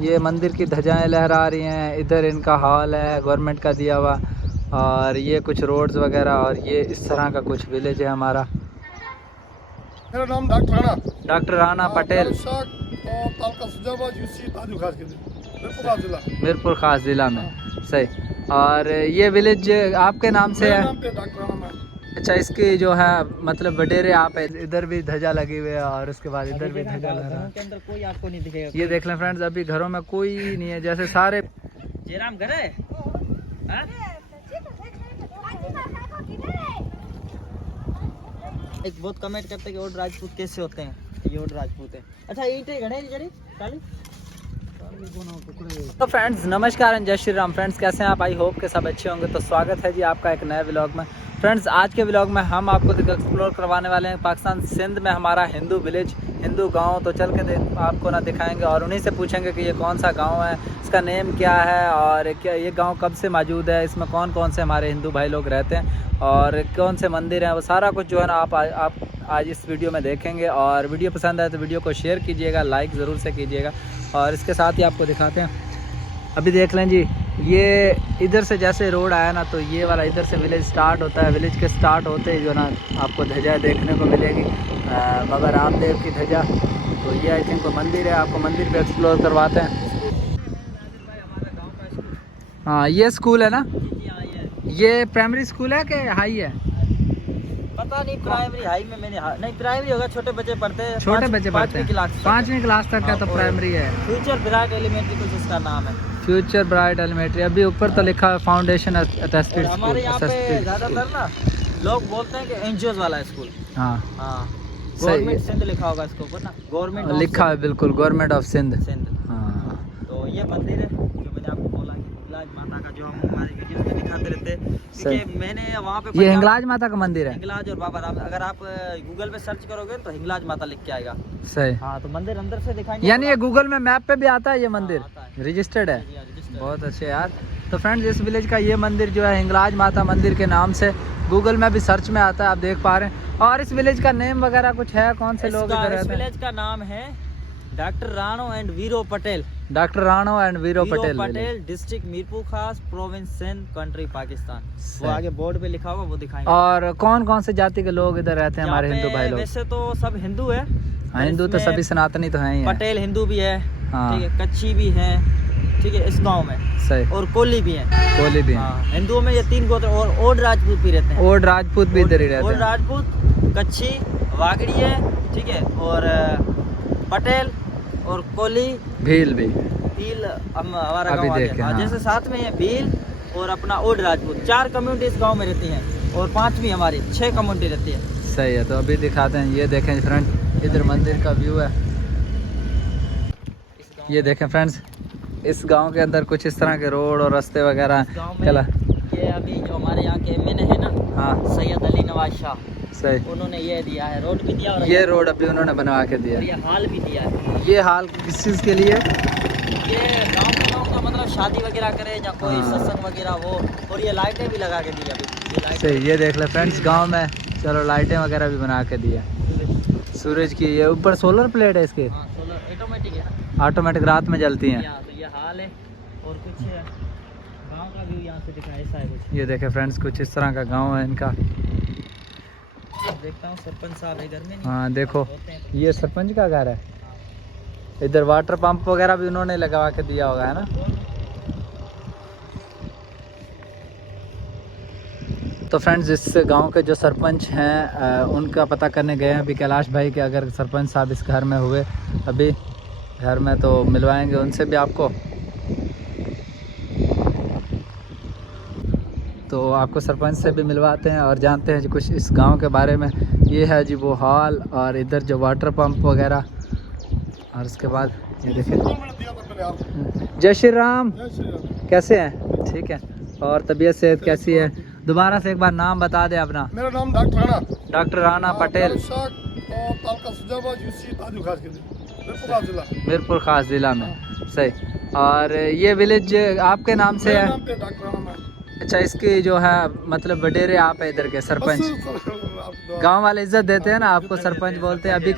ये मंदिर की ध्वजाएं लहरा रही हैं। इधर इनका हॉल है गवर्नमेंट का दिया हुआ, और ये कुछ रोड्स वगैरह, और ये इस तरह का कुछ विलेज है हमारा। मेरा नाम डॉक्टर राणा पटेल, मीरपुर खास जिला में। सही। और ये विलेज आपके नाम से है? अच्छा, इसकी जो है मतलब वडेरे आप है। इधर भी ध्वजा लगी हुई है और उसके बाद इधर भी ध्वजा लगा है। के अंदर कोई आपको नहीं दिखेगा। ये देख लें फ्रेंड्स, अभी घरों में कोई नहीं है, जैसे सारे जयराम घर है। एक बहुत कमेंट करते हैं कि ओड राजपूत कैसे होते हैं, ये ओड राजपूत है। अच्छा ईंटें घड़े जड़ी काली। तो फ्रेंड्स नमस्कार, जय श्री राम। फ्रेंड्स कैसे हैं आप? आई होप के सब अच्छे होंगे। तो स्वागत है जी आपका एक नए व्लॉग में। फ्रेंड्स आज के व्लॉग में हम आपको एक्सप्लोर करवाने वाले हैं पाकिस्तान सिंध में हमारा हिंदू विलेज, हिंदू गांव। तो चल के आपको ना दिखाएंगे और उन्हीं से पूछेंगे कि ये कौन सा गांव है, इसका नेम क्या है, और क्या ये गांव कब से मौजूद है, इसमें कौन कौन से हमारे हिंदू भाई लोग रहते हैं, और कौन से मंदिर हैं, वो सारा कुछ जो है ना आप आज इस वीडियो में देखेंगे। और वीडियो पसंद आए तो वीडियो को शेयर कीजिएगा, लाइक ज़रूर से कीजिएगा। और इसके साथ ही आपको दिखाते हैं, अभी देख लें जी, ये इधर से जैसे रोड आया ना, तो ये वाला इधर से विलेज स्टार्ट होता है। विलेज के स्टार्ट होते ही जो ना आपको ध्वजा देखने को मिलेगी, बाबा रामदेव की ध्वजा। तो ये आई थिंक मंदिर है, आपको मंदिर पे एक्सप्लोर करवाते हैं। हाँ ये स्कूल है ना, ये प्राइमरी स्कूल है कि हाई है? पता नहीं, प्राइमरी हाई में मैंने नहीं, प्राइमरी होगा, छोटे बच्चे पढ़ते हैं। छोटे बच्चे पढ़ते हैं, 5वीं क्लास तक का तो प्राइमरी है। फ्यूचर ब्राइट एलिमेंट्री कुछ इसका नाम है, फ्यूचर ब्राइट एलिमेंट्री। अभी ऊपर तो लिखा है फाउंडेशन अटेस्टेड स्कूल। हमारे यहाँ पे ज्यादातर ना लोग बोलते हैं कि एनजीओ वाला स्कूल। हाँ गवर्नमेंट सिंध लिखा होगा इसके ऊपर ना, गवर्नमेंट लिखा है, बिल्कुल गवर्नमेंट ऑफ सिंध। हाँ, तो ये मंदिर है जो मैंने आपको बोला कि हिंगलाज माता का, जो हम हमारे वीडियोस में दिखाते रहते हैं। देखिए मैंने वहाँ पे ये हिंगलाज माता का मंदिर है, हिंगलाज और बाबा राम। अगर आप गूगल पे सर्च करोगे तो हिंगलाज माता लिख के आएगा। सही। हाँ, तो मंदिर अंदर से दिखाएंगे, यानी ये गूगल में मैप पे भी आता है, ये मंदिर रजिस्टर्ड है। रजिस्टर्ड। बहुत अच्छे यार। तो फ्रेंड्स इस विलेज का ये मंदिर जो है हिंगलाज माता मंदिर के नाम से गूगल में भी सर्च में आता है, आप देख पा रहे हैं। और इस विलेज का नेम वगैरह कुछ है, कौन से लोग इधर रहते हैं? इस विलेज का नाम है डॉक्टर राणो एंड वीरो पटेल। डॉक्टर राणो एंड वीरो पटेल, डिस्ट्रिक्ट मीरपुर खास, प्रोविंस सिंध, कंट्री पाकिस्तान। वो आगे बोर्ड पे लिखा होगा, वो दिखाएंगे। और कौन कौन से जाति के लोग इधर रहते हैं हमारे हिंदू भाई लोग? वैसे तो सब हिंदू है। हाँ, हिंदू तो सभी सनातनी तो हैं ही। पटेल हिंदू भी है, हाँ। ठीक है, कच्छी भी है, ठीक है, इस गांव में। सही। और कोली भी है। कोली भी हाँ, हिंदुओं में ये 3 गोत्र, और ओड राजपूत भी रहते हैं। ओड राजपूत भी इधर ही रहते हैं। ओड राजपूत, कच्छी, वागड़ी है, ठीक है, और पटेल और कोली, भील हमारा गाँव आ गया। हाँ, जैसे साथ में है भील और अपना ओड राजपूत, 4 कम्युनिटी इस गांव में रहती हैं, और 5वीं हमारी 6 कम्युनिटी रहती है। सही है। तो अभी दिखाते हैं, ये देखें फ्रेंड, इधर मंदिर का व्यू है। ये देखें फ्रेंड्स, इस गांव के अंदर कुछ इस तरह के रोड और रास्ते वगैरह चला। ये अभी जो हमारे यहाँ के एमएनए है ना, हाँ, सैयद अली नवाज शाह, सही, उन्होंने ये दिया है, रोड भी दिया, और ये रोड अभी उन्होंने बनवा के दिया। और ये हाल भी दिया है। ये हाल किस चीज़ के लिए? ये गांव के लोग का मतलब शादी वगैरह करे या कोई सत्संग वगैरह हो, और ये लाइटें भी लगा के दी अभी। सही। ये देख ले फ्रेंड्स, गांव में चलो लाइटें वगैरह भी बना के दिया सूरज की। ये ऊपर सोलर प्लेट है इसके। हाँ, सोलर ऑटोमेटिक है, ऑटोमेटिक रात में जलती हैं। तो ये हाल है, और कुछ गांव का व्यू यहाँ से दिखा, ऐसा है कुछ। ये देखे फ्रेंड्स, कुछ इस तरह का गांव है इनका। देखता हूँ सरपंच साहब है घर में नहीं? हाँ देखो, ये सरपंच का घर है। इधर वाटर पंप वगैरह भी उन्होंने लगवा के दिया होगा, है ना? तो फ्रेंड्स इस गांव के जो सरपंच हैं उनका पता करने गए हैं अभी कैलाश भाई के, अगर सरपंच साहब इस घर में हुए अभी घर में तो मिलवाएंगे उनसे भी आपको। तो आपको सरपंच से भी मिलवाते हैं और जानते हैं जी कुछ इस गांव के बारे में। ये है जी वो हॉल, और इधर जो वाटर पंप वगैरह, और उसके बाद ये देखें। जय श्री राम, कैसे हैं? ठीक है। और तबीयत सेहत कैसी है? दोबारा से एक बार नाम बता दें अपना। मेरा नाम डॉक्टर राणा पटेल, मीरपुर खास जिला में। सही। और ये विलेज आपके नाम से है? अच्छा, इसकी जो है मतलब वडेरे आप है इधर के सरपंच? आपको गांव वाले इज्जत देते हैं ना आपको, सरपंच बोलते हैं। अभी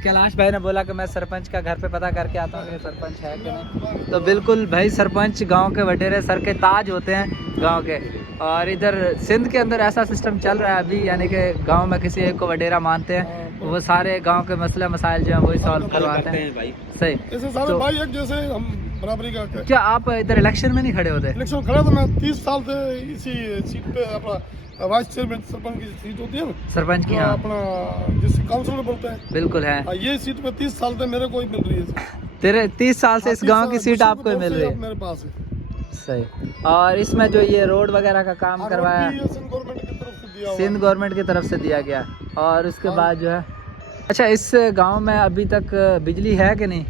कैलाश भाई ने बोला कि मैं सरपंच का घर पे पता करके आता हूँ कि सरपंच है कि नहीं। तो बिल्कुल भाई, सरपंच गांव के वडेरे सर के ताज होते हैं गांव के। और इधर सिंध के अंदर ऐसा सिस्टम चल रहा है अभी, यानी कि गांव में किसी एक को वडेरा मानते हैं, वो सारे गांव के मसले मसाइल जो है वही सॉल्व करवाते हैं भाई। सही। ऐसे सारे तो- भाई एक जैसे हम बराबरी का क्या आप इधर इलेक्शन में नहीं खड़े होते? इलेक्शन खड़ा था मैं 30 साल से इसी सीट पे, अपना वाइस चेयरमैन सरपंच की सीट होती है ना, सरपंच की? जो हाँ अपना जिस काउंसिलर बोलते हैं, बिल्कुल है। ये सीट पे 30 साल से मेरे को ही मिल रही है। तेरे 30 साल से इस गांव की सीट आपको ही मिल रही है? मेरे पास है। सही। और इसमें जो ये रोड वगैरह का काम करवाया सिंध गवर्नमेंट की तरफ से दिया हुआ है। सिंध गवर्नमेंट की तरफ से दिया गया। और उसके बाद जो है, अच्छा इस गांव में अभी तक बिजली है कि नहीं?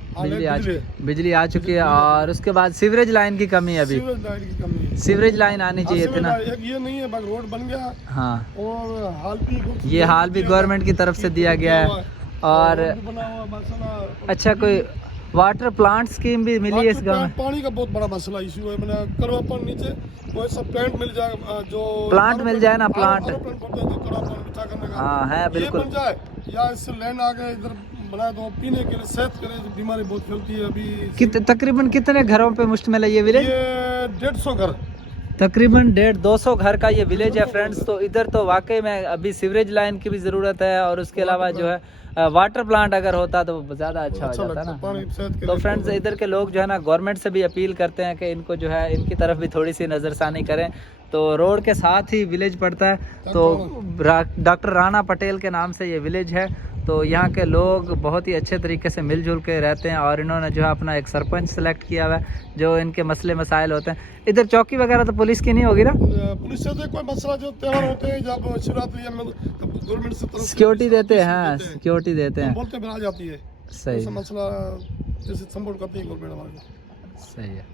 बिजली आ चुकी है। और उसके बाद सीवरेज लाइन की कमी है अभी। सीवरेज लाइन की कमी है। सीवरेज लाइन आनी चाहिए थी ना। ये नहीं है, बस रोड बन गया। हाँ, और हाल भी गवर्नमेंट की तरफ से दिया गया है। और बना हुआ मसला, अच्छा कोई वाटर प्लांट स्कीम भी मिली है इस गांव में? पानी का बहुत बड़ा मसला इशू है। मैंने करवा पानी नीचे कोई सब प्लांट मिल जाए, जो प्लांट मिल जाए ना, प्लांट। हाँ है बिल्कुल। बन जाए, या इससे लैंड आगे इधर बना दो पीने के लिए, सेहत के लिए बीमारी बहुत फैलती है अभी। तकरीबन कितने घरों पे मुश्तमिल है ये विलेज? ये 150 घर, तकरीबन 150-200 घर का ये विलेज है फ्रेंड्स। तो इधर तो वाकई में अभी सीवरेज लाइन की भी ज़रूरत है, और उसके अलावा जो है वाटर प्लांट अगर होता तो ज़्यादा अच्छा हो जाता ना। तो फ्रेंड्स इधर के लोग जो है ना गवर्नमेंट से भी अपील करते हैं कि इनको जो है इनकी तरफ भी थोड़ी सी नज़रसानी करें। तो रोड के साथ ही विलेज पड़ता है, तो डॉक्टर राणा पटेल के नाम से ये विलेज है। तो यहाँ के लोग बहुत ही अच्छे तरीके से मिलजुल के रहते हैं, और इन्होंने जो है अपना एक सरपंच सेलेक्ट किया हुआ है जो इनके मसले मसाइल होते हैं। इधर चौकी वगैरह तो पुलिस की नहीं होगी ना? पुलिस से कोई मसला, जो त्योहार होते हैं जब शिवरात्रि गवर्नमेंट से तरफ सिक्योरिटी देते हैं, सिक्योरिटी देते हैं, बोलते हैं आ जाती है। सही मसला जैसे सपोर्ट करती है गवर्नमेंट हमारे। सही है।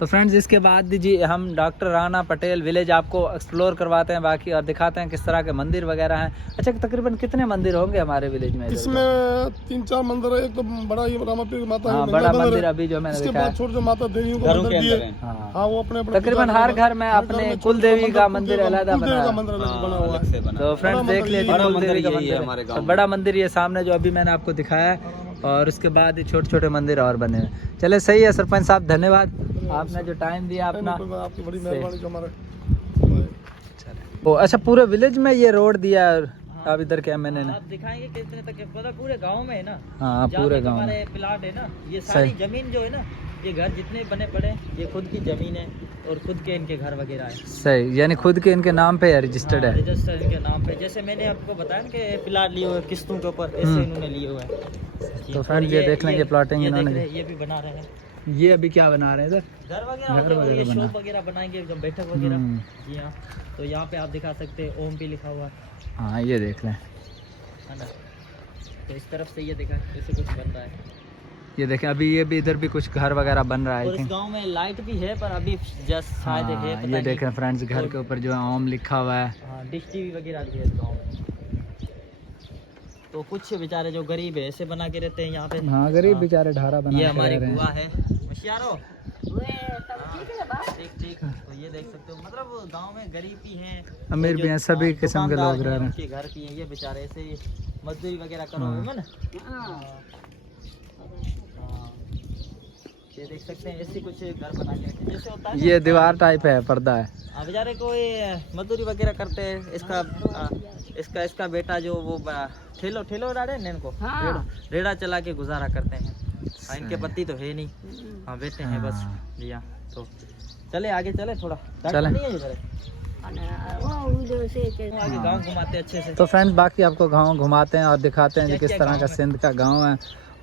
तो फ्रेंड्स इसके बाद जी हम डॉक्टर राणा पटेल विलेज आपको एक्सप्लोर करवाते हैं बाकी, और दिखाते हैं किस तरह के मंदिर वगैरह हैं। अच्छा तकरीबन कितने मंदिर होंगे हमारे विलेज में? इसमें 3-4 मंदिर है। एक तो बड़ा ही रामापीर माता है, बड़ा मंदिर अभी जो मैंने देखा है। छोटे माता देवियों का मंदिर भी है। हाँ, वो अपने तकरीबन हर घर में अपने कुल देवी का मंदिर अलग बना हुआ है। तो फ्रेंड्स देख लीजिए, कुल देवी का मंदिर, बड़ा मंदिर ये सामने जो अभी मैंने आपको दिखाया है। और उसके बाद ये छोटे छोटे मंदिर और बने हैं। चले सही है सरपंच साहब, धन्यवाद आपने जो टाइम दिया अपना। आपकी बड़ी मेहरबानी जो हमारे। ओ अच्छा, पूरे विलेज में ये रोड दिया है अब इधर के मैंने आप दिखाएंगे कितने तक पता, पूरे गांव में है ना। हाँ पूरे गांव में हमारे प्लाट है ना, ये सारी जमीन जो है ना, ये घर जितने बने पड़े ये खुद की जमीन है, और खुद के इनके घर वगैरह है। सही, यानी खुद के इनके नाम पे रजिस्टर्ड है? रजिस्टर इनके नाम पे, जैसे मैंने आपको बताया कि प्लाट लिए हुए किस्तों के ऊपर, ऐसे इन्होंने लिए हुए हैं। तो फ्रेंड्स ये देख लेंगे प्लॉटिंग इन्होंने, ये भी बना रहे हैं। ये अभी क्या बना रहे हैं इधर? घर वगैरह, ये शॉप वगैरह बनाएंगे, बैठक वगैरह। जी हाँ, तो यहाँ पे आप दिखा सकते हैं ओम भी लिखा हुआ है। हाँ ये देख लें, है ना। तो इस तरफ से ये देखा, जैसे कुछ बन रहा है। ये देखें अभी ये भी इधर भी कुछ घर वगैरह बन रहा है। और इस गांव में लाइट भी है, पर अभी जस्ट शायद है, पता ये देखें फ्रेंड्स घर के ऊपर जो है ओम लिखा हुआ है। हाँ, डिश टीवी वगैरह भी है इस गांव में। तो कुछ बेचारे जो गरीब है ऐसे बना के रहते हैं यहाँ पे। हाँ गरीब बेचारे ढारा बना। ये हमारी बुआ है, होशियारो। ठीक। तो ये देख सकते हो, मतलब गांव में गरीब भी हैं, अमीर भी हैं, सभी किस्म के लोग रह रहे हैं। उनके घर भी हैं, ये बेचारे ऐसे मजदूरी वगैरह करो ना। ये देख सकते हैं, ऐसे कुछ घर बना के रखे जैसे होता है। ये दीवार टाइप है, पर्दा है। बेचारे कोई मजदूरी वगैरह करते हैं। इसका बेटा जो वो ठेलो डाले ना इनको, रेड़ा चला के गुजारा करते हैं। इनके पति तो है नहीं, हाँ बेटे हैं बस। जी हाँ, तो चले आगे, चले थोड़ा चले आगे, गाँव घुमाते अच्छे से। तो फ्रेंड्स बाकी आपको गाँव घुमाते हैं और दिखाते हैं किस तरह का सिंध का गाँव है।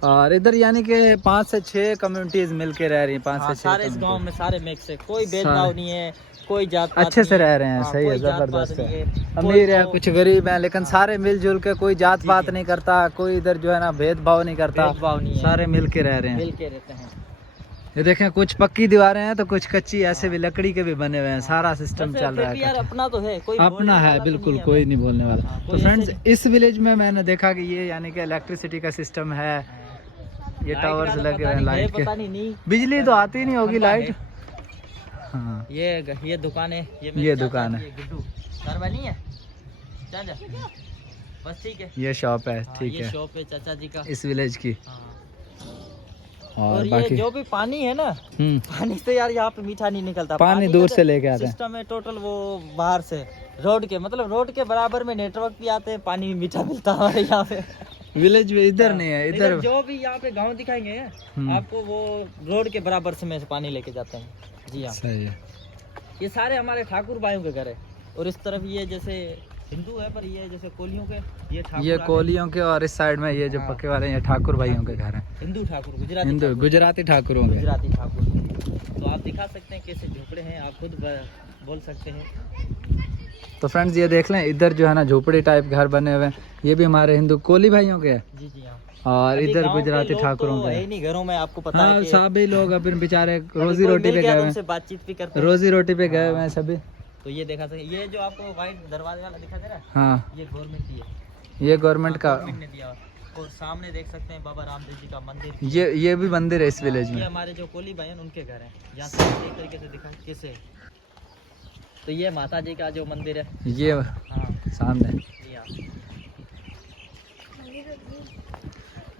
और इधर यानी कि 5 से 6 कम्युनिटीज मिलके रह रही हैं। 5 से 6 सारे इस गांव में सारे मिक्स है, कोई भेदभाव नहीं है, कोई जात पात अच्छे से रह रहे हैं। हाँ, सही है, कोई जात पात जबरदस्त नहीं है। अमीर है, कुछ गरीब है, लेकिन सारे मिलजुल के, कोई जात पात नहीं करता, कोई इधर जो है ना भेदभाव नहीं करता, सारे मिल के रह रहे हैं, मिल के रहते हैं। ये देखें कुछ पक्की दीवारें हैं तो कुछ कच्ची, ऐसे भी लकड़ी के भी बने हुए हैं। सारा सिस्टम चल रहा है, अपना तो है, कोई अपना है बिल्कुल, कोई नहीं बोलने वाला। तो फ्रेंड्स इस विलेज में मैंने देखा कि ये यानी कि इलेक्ट्रिसिटी का सिस्टम है, ये टावर्स लगे हुए हैं लाइट के। बिजली तो आती नहीं होगी, लाइट। हाँ ये दुकान है, ये दुकान है। घर बनी है। बस ठीक है। ये शॉप है, हाँ, ठीक ये है, शॉप है चाचा जी का। इस विलेज की। हाँ। और और ये बाकी जो भी पानी है ना, पानी से यार यहाँ पे मीठा नहीं निकलता। पानी दूर से लेके आते हैं। सिस्टम है टोटल वो बाहर से, रोड के मतलब रोड के बराबर में नेटवर्क भी आते हैं, पानी भी मीठा मिलता है हमारे यहाँ पे। विलेज में इधर नहीं है, इधर जो भी यहाँ पे गांव दिखाएंगे आपको वो रोड के बराबर से में से पानी लेके जाते हैं। जी हाँ, सही है। ये सारे हमारे ठाकुर भाइयों के घर है। और इस तरफ ये जैसे हिंदू है, पर ये जैसे कोलियों के, ये ठाकुर ये आ गए। कोलियों के, और इस साइड में ये जो पक्के वाले हैं, ये ठाकुर भाइयों के घर हैं। हिंदू ठाकुर, गुजराती हिंदू ठाकुर। गुजराती ठाकुरों के। गुजराती ठाकुर। तो आप दिखा सकते हैं कैसे झोपड़े हैं, आप खुद बोल सकते हैं। तो फ्रेंड्स ये देख लें, इधर जो है ना झोपड़ी टाइप घर बने हुए हैं, ये भी हमारे हिंदू कोली भाइयों के हैं। जी जी हाँ। और अभी इधर गाँव के गुजराती लोग ठाकुरों तो के है हैं। नहीं घरों में, आपको पता है हाँ, कि सभी लोग अपन बेचारे कभी रोजी कोई रोटी मिल पे गया गए तो हुए उनसे बातचीत भी करते हैं। रोजी रोटी पे गए हुए हैं सभी। तो ये देखा सकते, ये जो आपको व्हाइट दरवाजे वाला दिखा दे रहा है, हाँ, ये गवर्नमेंट ही है। ये गवर्नमेंट का। गवर्नमेंट ने दिया। और सामने देख सकते हैं बाबा रामदेव जी का मंदिर। ये भी मंदिर है इस विलेज ये में। हमारे जो कोली भाई हैं उनके घर हैं, जहाँ से एक तरीके से दिखा कैसे। तो ये माता जी का जो मंदिर है, ये हाँ सामने। जी हाँ।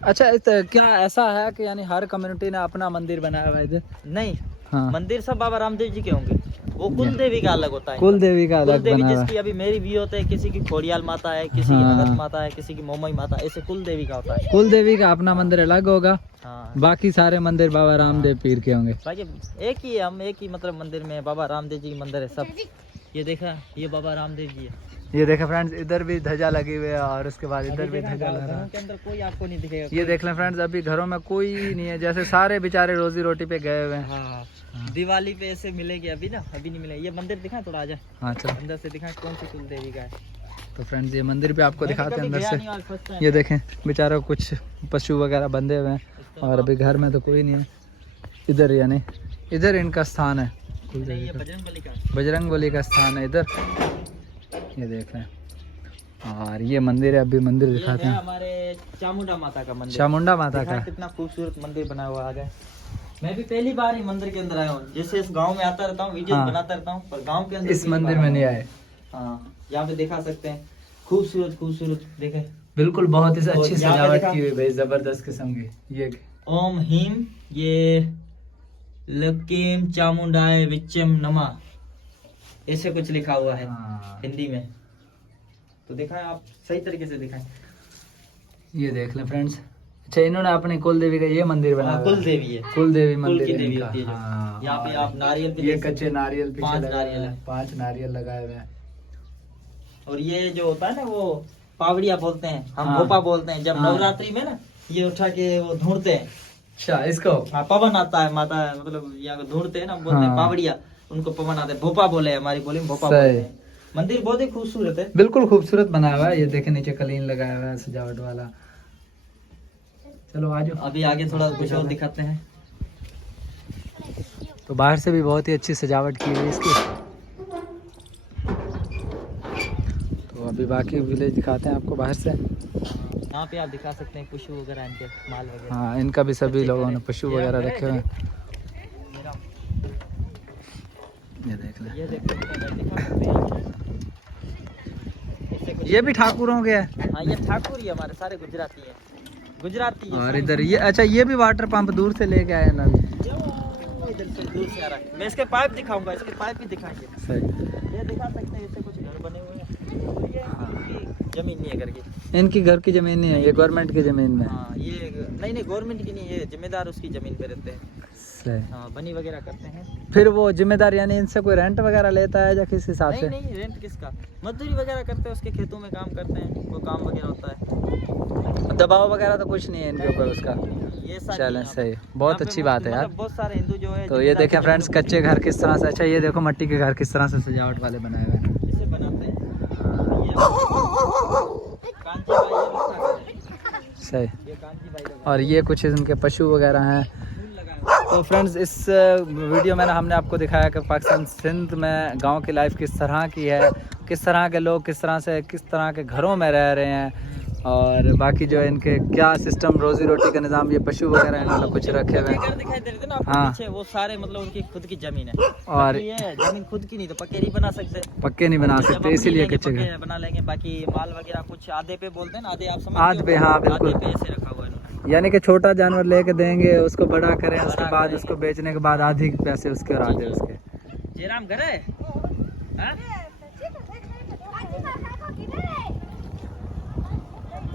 अच्छा, क्या ऐसा है कि यानी हर कम्युनिटी ने अपना मंदिर बनाया हुआ है इधर? नहीं, हाँ, मंदिर सब बाबा रामदेव जी के होंगे। वो कुल देवी का अलग होता है। कुल देवी का कुल अलग देवी बना हुआ जिसकी अभी मेरी भी होते है, किसी की खोड़ियाल माता है, किसी की हाँ। अगत माता है, किसी की मोमई माता है, ऐसे कुल देवी का होता है। है। कुल देवी का अपना मंदिर अलग होगा, हाँ, बाकी सारे मंदिर बाबा रामदेव पीर के होंगे। बाकी एक ही है, हम एक ही मतलब मंदिर में बाबा रामदेव जी की मंदिर है सब। ये देखा, ये बाबा रामदेव जी है। ये देखें फ्रेंड्स, इधर भी ध्वजा लगी हुई है और उसके बाद इधर अभी भी देखा, ध्वजा लगा घरों है। के अंदर कोई आपको नहीं दिखेगा। ये देख लें फ्रेंड्स, अभी घरों में कोई नहीं है, जैसे सारे बेचारे रोजी रोटी पे गए हुए हैं। हाँ, दिवाली पे ऐसे मिलेगी, अभी ना अभी नहीं मिले। ये मंदिर दिखा थोड़ा, आ जाए हाँ चलो। अंदर से दिखा कौन सी कुल देवी का है। तो फ्रेंड्स ये मंदिर पे आपको मैं भी दिखाते हैं कभी अंदर गया से। नहीं आज first time। ये देखें बेचारों कुछ पशु वगैरह बंधे हुए हैं, और अभी घर में तो कोई नहीं है। इधर यानी इधर इनका स्थान है, कुल नहीं, देवी ये का। बजरंगबली का। बजरंग बली का स्थान है इधर। ये देख रहे हैं, और ये मंदिर है, अभी मंदिर ये दिखाते है हैं। हमारे चामुंडा माता का मंदिर। चामुंडा माता देखा का। है कितना खूबसूरत मंदिर बना हुआ आ गए। मैं भी पहली बार ही मंदिर के अंदर आया हूँ। जैसे इस गांव में आता रहता हूँ, वीडियो हाँ। बनाता रहता हूँ, पर गांव के अंदर इस पहली मंदिर बार में आया नहीं हूँ। आए। हाँ, यहाँ पे दिखा सकते हैं, खूबसूरत खूबसूरत देखे। बिल्कुल बहुत ही और अच्छी यहाँ पे सजावट देखा- की हुई भाई, जबरदस्त किस्म की। ये ओम हीम ये लकीम चामुंडाय विचम नमा, ऐसे कुछ लिखा हुआ है हाँ, हिंदी में। तो दिखाएं आप, सही तरीके से दिखाएं। ये देख लें फ्रेंड्स। अच्छा, इन्होंने अपनी कुल देवी का ये मंदिर बनाया हुआ है। कुल देवी है, कुल देवी कुल मंदिर की है देवी इनका। होती है जो। हाँ, यहाँ पे और आप नारियल भी ये देख सकते कच्चे नारियल पीछे 5 लगाए नारियल हुए है। हैं, 5 नारियल लगाए हुए हैं। हैं। और ये जो होता है ना, वो पावड़िया बोलते हैं, हम हाँ। भोपा बोलते हैं। जब हाँ। नवरात्रि में ना ये उठा के वो ढूंढते हैं। अच्छा, इसको हाँ, पवन आता है, माता मतलब यहाँ को ढूंढते हैं ना, बोलते हैं हाँ। पावड़िया, उनको पवन आता है। भोपा बोले, हमारी बोली में भोपा सही। बोलते हैं। मंदिर बहुत ही खूबसूरत है। बिल्कुल खूबसूरत बनाया हुआ है। ये देखे नीचे कलीन लगाया हुआ है, सजावट वाला। चलो आज अभी आगे थोड़ा कुछ और दिखाते हैं। तो बाहर से भी बहुत ही अच्छी सजावट की हुई है इसकी। तो अभी बाकी विलेज दिखाते हैं आपको बाहर से। यहाँ पे आप दिखा सकते हैं पशु वगैरह, इनके माल वगैरह। हाँ, इनका भी सभी लोगों ने पशु वगैरह रखे हुए हैं। मेरा- ये देख लें, ये देखो, दिखा सकते हैं। इससे कुछ- ये भी ठाकुरों के हैं। हाँ, ये ठाकुर ही हमारे सारे गुजराती है, गुजराती है और सारे। इधर ये, अच्छा ये भी वाटर पंप दूर से लेके आए नल। इधर से दूर से आ रहा है। मैं इसके पाइप दिखाऊंगा, इसके पाइप भी दिखाएंगे। सही। ये दिखा सकते हैं, इससे कुछ घर बने हुए हैं। और ये इनकी जमीन नहीं है घर की। इनकी घर की जमीन नहीं है, ये गवर्नमेंट की जमीन में है। हाँ, ये नहीं गवर्नमेंट की नहीं है, ये जिम्मेदार उसकी जमीन पे रहते हैं। सही। हाँ, बनी वगैरह करते हैं। फिर वो जिम्मेदार यानी इनसे कोई रेंट वगैरह लेता है या किस हिसाब नहीं से? नहीं, रेंट किसका, मजदूरी वगैरह करते हैं, उसके खेतों में काम करते हैं, कोई काम वगैरह होता है। दबाव वगैरह तो कुछ नहीं है इनके ऊपर उसका। ये सारी चलें, यहाँ पे- सही, बहुत यहाँ पे अच्छी बात है यार। मतलब बहुत सारे हिंदू जो है तो ये जिम्मेदार देखें के फ्रेंड्स, जमीनों कच्चे घर किस तरह से। अच्छा, ये देखो मिट्टी के घर किस तरह से सजावट वाले बनाए हुए हैं। को इसे बनाते हैं। ये कांची भाई ये लोग क्या कर रहे हैं? सही। ये कांची भाई लोग और ये कुछ इनके पशु वगैरह हैं। फूल लगाए हुए हैं। तो फ्रेंड्स, इस वीडियो में ना हमने आपको दिखाया कि पाकिस्तान सिंध में गांव की लाइफ किस तरह की है, किस तरह के लोग किस तरह के घरों में रह रहे हैं। और बाकी जो है इनके क्या सिस्टम रोजी रोटी का निज़ाम, ये पशु वगैरह इन्होंने कुछ रखे हुए हैं। दिखाई दे रहे थे ना आपको हाँ। पीछे, वो सारे मतलब उनकी खुद की जमीन है। और ये जमीन खुद की नहीं तो पक्के नहीं बना सकते, पक्के नहीं बना जब सकते, अपनी इसीलिए लेंगे कच्चे घर। पक्के बना लेंगे। बाकी माल वगैरह कुछ आधे पे बोलते हैं ना, आधे आप समझ आधे पे, हाँ, बिल्कुल। आधे पे ऐसे रखा हुआ है इन्होंने। यानी कि छोटा जानवर लेके देंगे, उसको बड़ा करें, उसके बड़ा बाद करेंगे। उसको बेचने के बाद आधी पैसे उसके और आधे उसके। जयराम घर है? हाँ?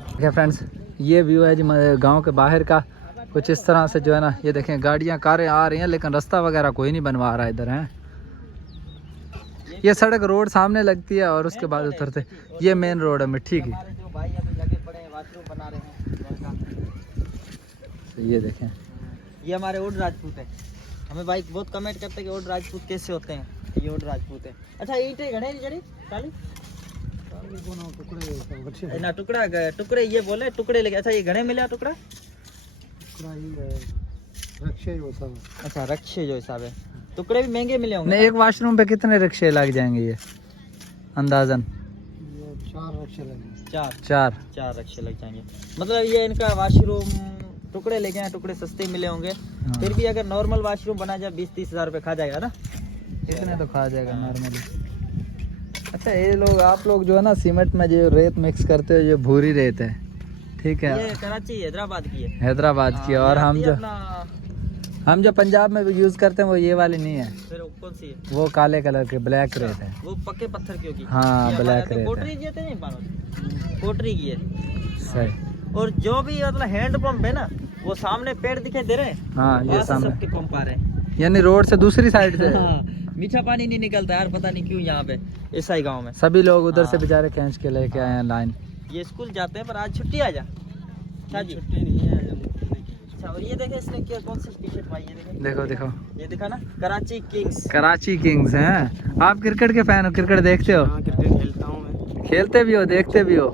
ठीक है फ्रेंड्स, ये व्यू है जी गांव के बाहर का। कुछ इस तरह से जो है ना, ये देखें गाड़ियां कारें आ रही हैं, लेकिन रास्ता वगैरह कोई नहीं बनवा रहा इधर है। ये सड़क रोड सामने लगती है और उसके बाद उतरते, ये मेन रोड है मिट्टी की। हमारे जो भाई अभी लगे पड़े हैं वाशरूम बना रहे हैं घर का। ये देखें, ये हमारे ओड राजपूत है। हमें भाई बहुत कमेंट करते हैं कि ओड राजपूत कैसे होते हैं। ये ओड राजपूत है। अच्छा ईंटें घड़े नहीं जड़ी काली ना टुकड़े ये बोले टुकड़े लेके। अच्छा ये घड़े मिले टुकड़ा? अच्छा रक्षे जो हिसाब है, टुकड़े भी महंगे मिले होंगे। नहीं, एक वाशरूम पे कितने रिक्शे लग जाएंगे ये अंदाजन? 4 चार रक्षे लग जाएंगे। मतलब ये इनका वाशरूम टुकड़े लेके आए, टुकड़े सस्ते मिले होंगे। हाँ। फिर भी अगर नॉर्मल वाशरूम बना जाए 20-30 हज़ार रुपये खा जाएगा ना। इतने तो खा जाएगा नॉर्मली। अच्छा ये लोग, आप लोग जो है ना सीमेंट में जो रेत मिक्स करते हो, ये भूरी रेत है, ठीक है, ये कराची हैदराबाद की है। हैदराबाद की। और हम जो पंजाब में यूज करते हैं वो ये वाली नहीं है, फिर वो कौन सी है? वो काले कलर के ब्लैक रेत है। वो पक्के पत्थर की होगी। हाँ, ये ब्लैक हमारे रेत कोटरी है। की नहीं पानो, कोटरी की है। सही। और जो भी मतलब हैंड पंप है ना, वो सामने पेड़ दिखाई दे रहे हैं। हाँ, ये वहाँ से सामने सबके पंप आ रहे हैं। यानी रोड से दूसरी साइड से। हाँ, मीठा पानी नहीं निकलता यार, पता नहीं क्यों यहाँ पे ईसाई गांव में। सभी लोग उधर से हाँ। बेचारे खींच के लेके आए हैं लाइन। ये स्कूल जाते हैं पर आज छुट्टी आ जा। छुट्टी नहीं है। अच्छा और ये देखे इसने क्या कौन सी टी-शर्ट पाई है? देखे देखो देखो, ये देखा ना, कराची किंग्स। कराची किंग्स हैं। आप क्रिकेट के फैन हो, क्रिकेट देखते हो? क्रिकेट खेलता हूँ मैं। खेलते भी हो, देखते भी हो?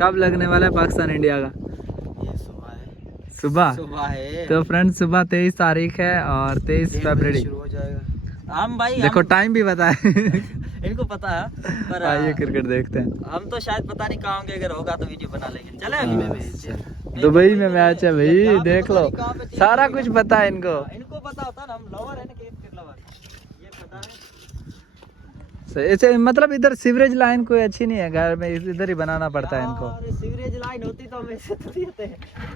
कब लगने वाला है पाकिस्तान इंडिया का? ये सुबह है। सुबह है। तो फ्रेंड्स सुबह 23 तारीख है और 23 फरवरी। शुरू हो जाएगा। हम भाई देखो टाइम भी बताए। इनको पता है पर आइए क्रिकेट देखते हैं। हम तो शायद पता नहीं कहाँ होंगे, अगर होगा तो वीडियो बना लेंगे। चले दुबई में मैच है भाई, देख लो, सारा कुछ पता है इनको। इनको पता होता है ना, हम लवर है ना, क्रिकेट लवर, ये पता है। ऐसे मतलब इधर सीवरेज लाइन कोई अच्छी नहीं है, घर में इधर ही बनाना पड़ता है इनको। यार, सीवरेज लाइन होती तो हम ऐसे थोड़ी होते।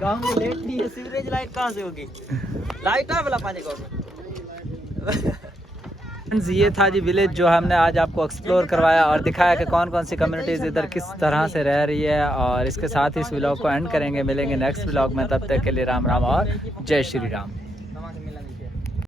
गांव में लेट नहीं है, सीवरेज लाइन कहाँ से होगी? लाइट है भला पानी को। ये था जी विलेज जो हमने आज आपको एक्सप्लोर करवाया और दिखाया कि कौन कौन सी कम्युनिटीज़ इधर किस तरह से रह रही है। और इसके साथ ही इस व्लॉग को एंड करेंगे, मिलेंगे नेक्स्ट व्लॉग में। तब तक के लिए राम राम और जय श्री राम।